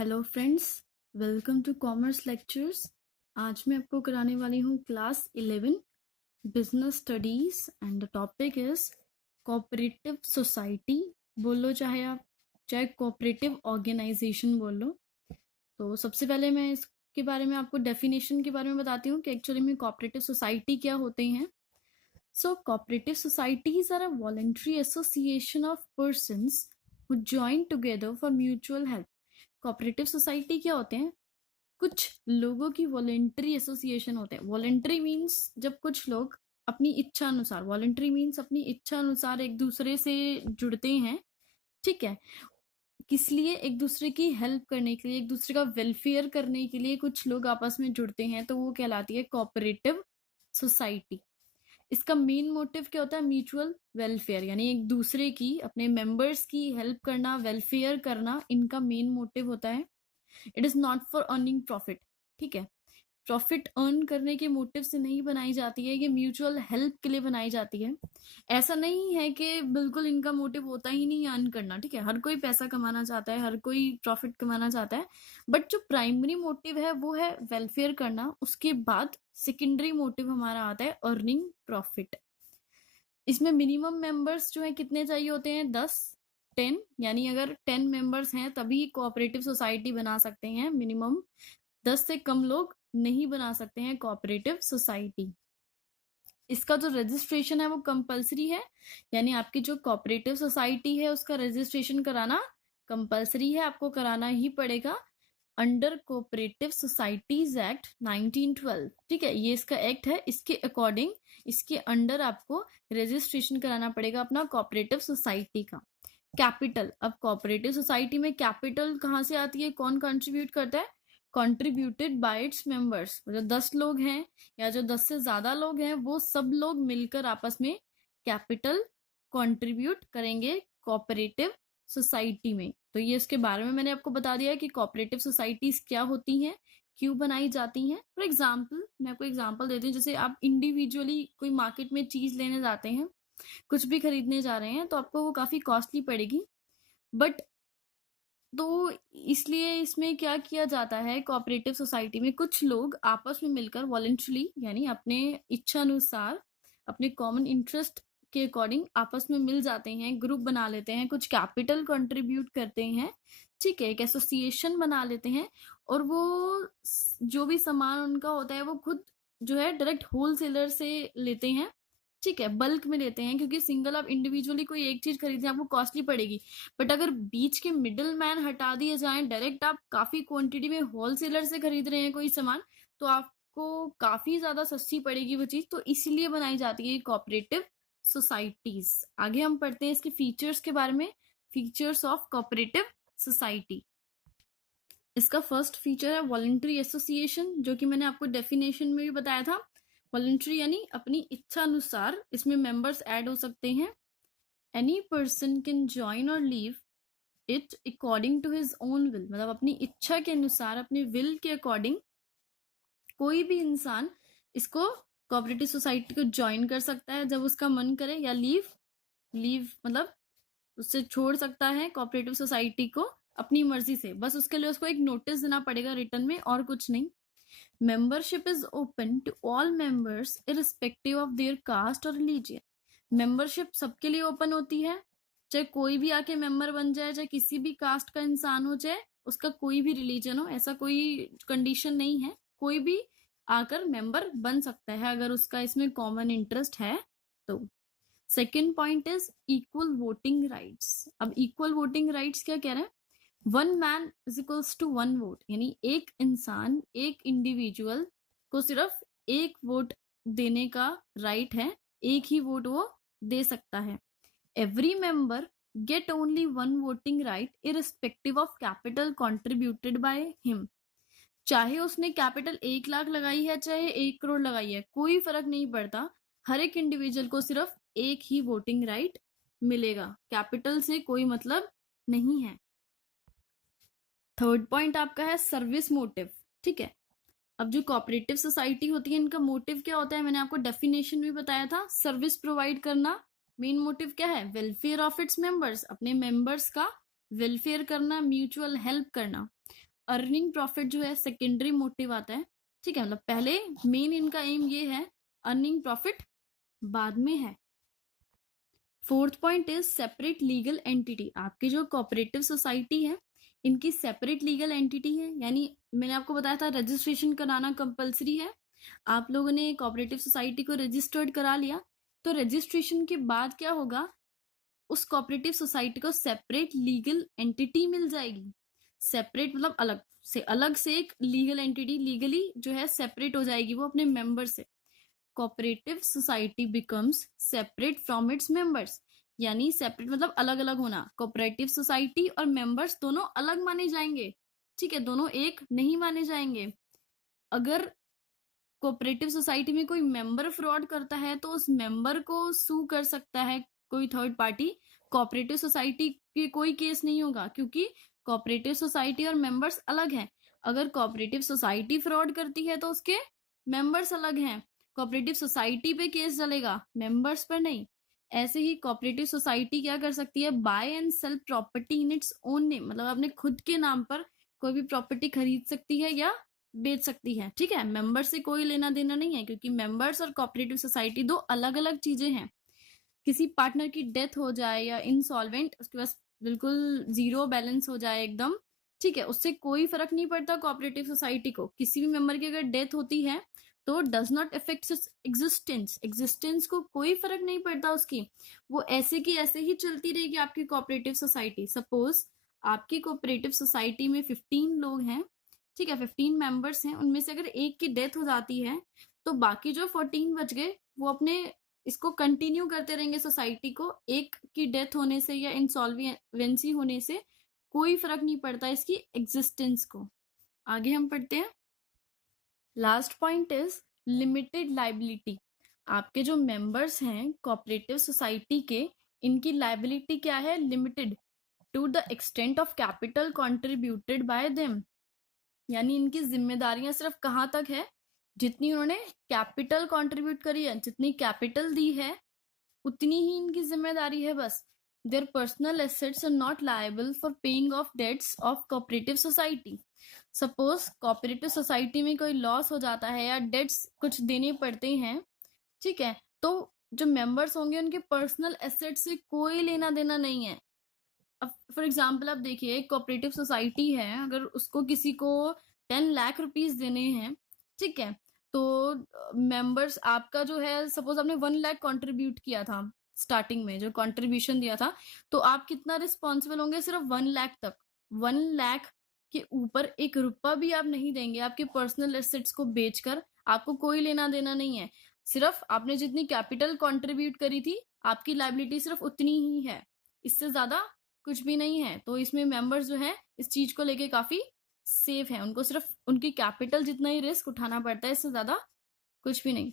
Hello friends, welcome to commerce lectures. आज मैं आपको कराने वाली हूँ class 11 business studies and the topic is cooperative society. बोलो चाहे कोऑपरेटिव ऑर्गेनाइजेशन बोलो। तो सबसे पहले मैं इसके बारे में आपको डेफिनेशन के बारे में बताती हूँ कि एक्चुअली में कोऑपरेटिव सोसाइटी क्या होते हैं। So, cooperative societies are a voluntary association of persons who join together for mutual help. Cooperative society क्या होते हैं? कुछ लोगों की वॉलेंट्री एसोसिएशन होते हैं। वॉलेंट्री मीन्स जब कुछ लोग अपनी इच्छा अनुसार, वॉलेंट्री मीन्स अपनी इच्छा अनुसार एक दूसरे से जुड़ते हैं, ठीक है। किस लिए? एक दूसरे की हेल्प करने के लिए, एक दूसरे का वेलफेयर करने के लिए कुछ लोग आपस में जुड़ते हैं, तो वो कहलाती है कोऑपरेटिव सोसाइटी। इसका मेन मोटिव क्या होता है? म्यूचुअल वेलफेयर, यानी एक दूसरे की, अपने मेंबर्स की हेल्प करना, वेलफेयर करना, इनका मेन मोटिव होता है। It is not for earning profit, ठीक है। प्रॉफिट अर्न करने के मोटिव से नहीं बनाई जाती है, ये म्यूचुअल हेल्प के लिए बनाई जाती है। ऐसा नहीं है कि बिल्कुल इनका मोटिव होता ही नहीं अर्न करना, ठीक है। हर कोई पैसा कमाना चाहता है, हर कोई प्रॉफिट कमाना चाहता है, बट जो प्राइमरी मोटिव है वो है वेलफेयर करना। उसके बाद सेकेंडरी मोटिव हमारा आता है अर्निंग प्रॉफिट। इसमें मिनिमम मेंबर्स जो है कितने चाहिए होते हैं? 10, यानी अगर 10 मेंबर्स हैं तभी कोऑपरेटिव सोसाइटी बना सकते हैं। मिनिमम 10 से कम लोग नहीं बना सकते हैं कोऑपरेटिव सोसाइटी। इसका जो रजिस्ट्रेशन है वो कंपलसरी है, यानी आपकी जो कोऑपरेटिव सोसाइटी है उसका रजिस्ट्रेशन कराना कंपलसरी है, आपको कराना ही पड़ेगा अंडर कोऑपरेटिव सोसाइटीज एक्ट 1912, ठीक है। ये इसका एक्ट है, इसके अकॉर्डिंग, इसके अंडर आपको रजिस्ट्रेशन कराना पड़ेगा अपना कोऑपरेटिव सोसाइटी का। कैपिटल, अब कोऑपरेटिव सोसाइटी में कैपिटल कहाँ से आती है? कौन कंट्रीब्यूट करता है? Contributed bye its members. जो 10 लोग हैं या जो 10 से ज्यादा लोग हैं, वो सब लोग मिलकर आपस में कैपिटल कंट्रीब्यूट करेंगे कोऑपरेटिव सोसाइटी में। तो ये इसके बारे में मैंने आपको बता दिया है कि कोऑपरेटिव सोसाइटीज क्या होती हैं, क्यों बनाई जाती हैं। फॉर एग्जाम्पल, मैं आपको एग्जाम्पल देती हूँ। जैसे आप इंडिविजुअली कोई मार्केट में चीज लेने जाते हैं, कुछ भी खरीदने जा रहे हैं, तो आपको वो काफी कॉस्टली पड़ेगी, बट तो इसलिए इसमें क्या किया जाता है, कोऑपरेटिव सोसाइटी में कुछ लोग आपस में मिलकर वॉलंटरली, यानी अपने इच्छा अनुसार, अपने कॉमन इंटरेस्ट के अकॉर्डिंग आपस में मिल जाते हैं, ग्रुप बना लेते हैं, कुछ कैपिटल कंट्रीब्यूट करते हैं, ठीक है, एक एसोसिएशन बना लेते हैं, और वो जो भी सामान उनका होता है वो खुद जो है डायरेक्ट होलसेलर से लेते हैं, ठीक है, बल्क में लेते हैं, क्योंकि सिंगल आप इंडिविजुअली कोई एक चीज खरीदे आपको कॉस्टली पड़ेगी। बट अगर बीच के मिडिल मैन हटा दिए जाएं, डायरेक्ट आप काफी क्वांटिटी में होलसेलर से खरीद रहे हैं कोई सामान, तो आपको काफी ज्यादा सस्ती पड़ेगी वो चीज। तो इसीलिए बनाई जाती है कोऑपरेटिव सोसाइटीज। आगे हम पढ़ते हैं इसके फीचर्स के बारे में। Features of cooperative society. इसका फर्स्ट फीचर है वॉलंटरी एसोसिएशन, जो कि मैंने आपको डेफिनेशन में भी बताया था। वॉलंटरी यानी अपनी इच्छा अनुसार इसमें मेंबर्स ऐड हो सकते हैं। Any person can join or leave it according to his own will, मतलब अपनी इच्छा के अनुसार, अपने विल के अकॉर्डिंग कोई भी इंसान इसको कोऑपरेटिव सोसाइटी को ज्वाइन कर सकता है जब उसका मन करे, या लीव मतलब उससे छोड़ सकता है कोऑपरेटिव सोसाइटी को अपनी मर्जी से। बस उसके लिए उसको एक नोटिस देना पड़ेगा रिटर्न में, और कुछ नहीं। Membership is open to all members irrespective of their caste or religion. Membership सबके लिए ओपन होती है, चाहे कोई भी आके मेंबर बन जाए, चाहे किसी भी कास्ट का इंसान हो, चाहे उसका कोई भी रिलीजन हो, ऐसा कोई कंडीशन नहीं है। कोई भी आकर मेंबर बन सकता है अगर उसका इसमें कॉमन इंटरेस्ट है तो। Second point is equal voting rights. अब इक्वल वोटिंग राइट्स क्या कह रहे हैं? 1 man is equals to 1 vote, यानी एक इंसान, एक इंडिविजुअल को सिर्फ एक वोट देने का राइट है, एक ही वोट वो दे सकता है। Every member get only 1 voting right irrespective of capital contributed by him. चाहे उसने कैपिटल 1 लाख लगाई है, चाहे 1 करोड़ लगाई है, कोई फर्क नहीं पड़ता। हर एक इंडिविजुअल को सिर्फ एक ही वोटिंग राइट मिलेगा, कैपिटल से कोई मतलब नहीं है। थर्ड पॉइंट आपका है सर्विस मोटिव, ठीक है। अब जो कोऑपरेटिव सोसाइटी होती है, इनका मोटिव क्या होता है? मैंने आपको डेफिनेशन में बताया था, सर्विस प्रोवाइड करना। मेन मोटिव क्या है? वेलफेयर ऑफ इट्स मेंबर्स, अपने मेंबर्स का वेलफेयर करना, म्यूचुअल हेल्प करना। अर्निंग प्रॉफिट जो है सेकेंडरी मोटिव आता है, ठीक है, मतलब पहले मेन इनका एम ये है, अर्निंग प्रॉफिट बाद में है। Fourth point is separate legal entity. आपकी जो कोऑपरेटिव सोसाइटी है, इनकी सेपरेट लीगल एंटिटी है, यानी मैंने आपको बताया था रजिस्ट्रेशन कराना कंपलसरी है। आप लोगों ने कोऑपरेटिव सोसाइटी को रजिस्टर्ड करा लिया, तो रजिस्ट्रेशन के बाद क्या होगा, उस कोऑपरेटिव सोसाइटी को सेपरेट लीगल एंटिटी मिल जाएगी। सेपरेट मतलब अलग से एक लीगल एंटिटी, लीगली जो है सेपरेट हो जाएगी वो अपने मेंबर से। Cooperative society becomes separate from its members, यानी सेपरेट मतलब अलग अलग होना। कोऑपरेटिव सोसाइटी और मेंबर्स दोनों अलग माने जाएंगे, ठीक है, दोनों एक नहीं माने जाएंगे। अगर कोऑपरेटिव सोसाइटी में कोई मेंबर फ्रॉड करता है तो उस मेंबर को सू कर सकता है कोई थर्ड पार्टी। कोऑपरेटिव सोसाइटी के कोई केस नहीं होगा, क्योंकि कोऑपरेटिव सोसाइटी और मेंबर्स अलग हैं। अगर कोऑपरेटिव सोसाइटी फ्रॉड करती है तो उसके मेंबर्स अलग हैं, कोऑपरेटिव सोसाइटी पे केस चलेगा, मेंबर्स पर नहीं। ऐसे ही कोऑपरेटिव सोसाइटी क्या कर सकती है, buy and sell property in its own name, मतलब अपने खुद के नाम पर कोई भी प्रॉपर्टी खरीद सकती है या बेच सकती है, ठीक है। मेंबर से कोई लेना देना नहीं है, क्योंकि मेंबर्स और कोऑपरेटिव सोसाइटी दो अलग अलग चीजें हैं। किसी पार्टनर की डेथ हो जाए या इंसॉल्वेंट, उसके पास बिल्कुल जीरो बैलेंस हो जाए एकदम, ठीक है, उससे कोई फर्क नहीं पड़ता कोऑपरेटिव सोसाइटी को। किसी भी मेंबर की अगर डेथ होती है तो डज नॉट अफेक्ट एग्जिस्टेंस को कोई फर्क नहीं पड़ता उसकी, वो ऐसे की ऐसे ही चलती रहेगी आपकी कोऑपरेटिव सोसाइटी। सपोज आपकी कोऑपरेटिव सोसाइटी में 15 लोग हैं, ठीक है, 15 मेंबर्स हैं, उनमें से अगर एक की डेथ हो जाती है तो बाकी जो 14 बच गए वो अपने इसको कंटिन्यू करते रहेंगे सोसाइटी को। एक की डेथ होने से या इंसॉल्वेंसी होने से कोई फर्क नहीं पड़ता इसकी एग्जिस्टेंस को। आगे हम पढ़ते हैं। Last point is limited liability. आपके जो मेंबर्स हैं कोऑपरेटिव सोसाइटी के, इनकी लाइबिलिटी क्या है, limited to the extent of capital contributed by them, यानी इनकी जिम्मेदारियां सिर्फ कहाँ तक है, जितनी उन्होंने कैपिटल कंट्रीब्यूट करी है, जितनी कैपिटल दी है उतनी ही इनकी जिम्मेदारी है बस। Their personal assets are not liable for paying off debts of cooperative society. Suppose cooperative society में कोई लॉस हो जाता है या डेट्स कुछ देने पड़ते हैं, ठीक है, तो जो मेंबर्स होंगे उनके पर्सनल एसेट से कोई लेना देना नहीं है। अब फॉर एग्जाम्पल आप देखिए, कोऑपरेटिव सोसाइटी है, अगर उसको किसी को 10 लाख रुपीज देने हैं, ठीक है, तो मेंबर्स आपका जो है, सपोज आपने 1 लाख कंट्रीब्यूट किया था स्टार्टिंग में, जो कंट्रीब्यूशन दिया था, तो आप कितना रिस्पॉन्सिबल होंगे, सिर्फ 1 लाख तक। 1 लाख के ऊपर एक रुपया भी आप नहीं देंगे आपके पर्सनल एसेट्स को बेचकर, आपको कोई लेना देना नहीं है। सिर्फ आपने जितनी कैपिटल कंट्रीब्यूट करी थी, आपकी लाइबिलिटी सिर्फ उतनी ही है, इससे ज्यादा कुछ भी नहीं है। तो इसमें मेंबर्स जो है इस चीज को लेके काफी सेफ है, उनको सिर्फ उनकी कैपिटल जितना ही रिस्क उठाना पड़ता है, इससे ज्यादा कुछ भी नहीं।